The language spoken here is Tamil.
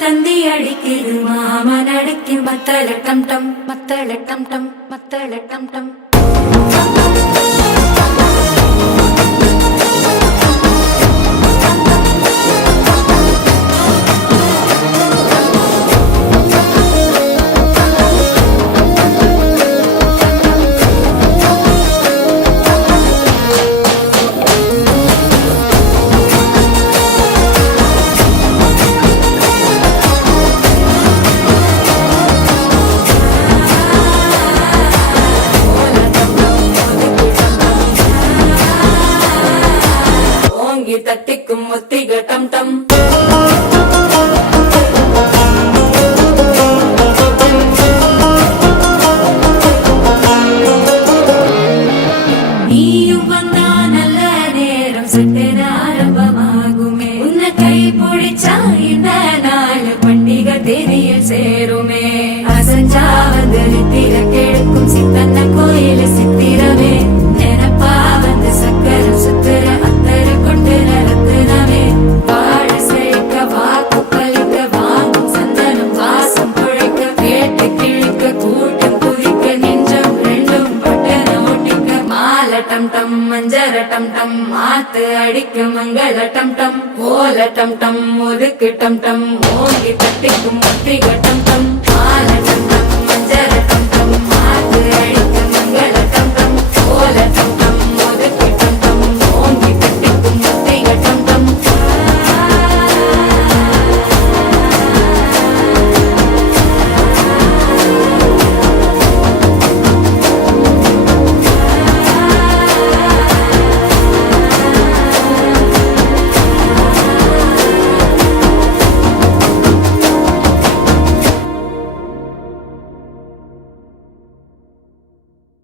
தந்தி அடிக்குது மாமன் அடிக்கு மத்தள டம் டம் மத்தள டம் டம் மத்தள டம் டம். தட்டிக்கும் முத்திக டம் டம். நீயும் வந்தா நல்ல நேரம் சட்டென ஆரம்பமாகுமே. உன்னை கை பிடிச்சா இந்த நாள் பண்டிகை தேதியில் சேருமே. அசஞ்சா வந்து நித்திர கெடுக்கும் சித்தன்ன கோயில சித்திரமே. நினப்பா வந்து சக்கரம் சுத்துற அத்தர கொண்டு நடத்துனவே. வாழ செழிக்க வாக்கு பலிக்க வாங்கும் சந்தனம் வாசம் குழைக்க. கேட்டு கிழிக்க கூட்டம் குதிக்க நெஞ்சம் ரெண்டும் பட்டன ஒட்டிக்க. மால டம் டம் மஞ்சர டம் டம் மாத்து அடிக்க மங்கள டம் டம். ஓல டம் டம் ஒதுக்கு டம் டம் ஓங்கி தட்டிக்கும் ஒத்திக டம் டம்.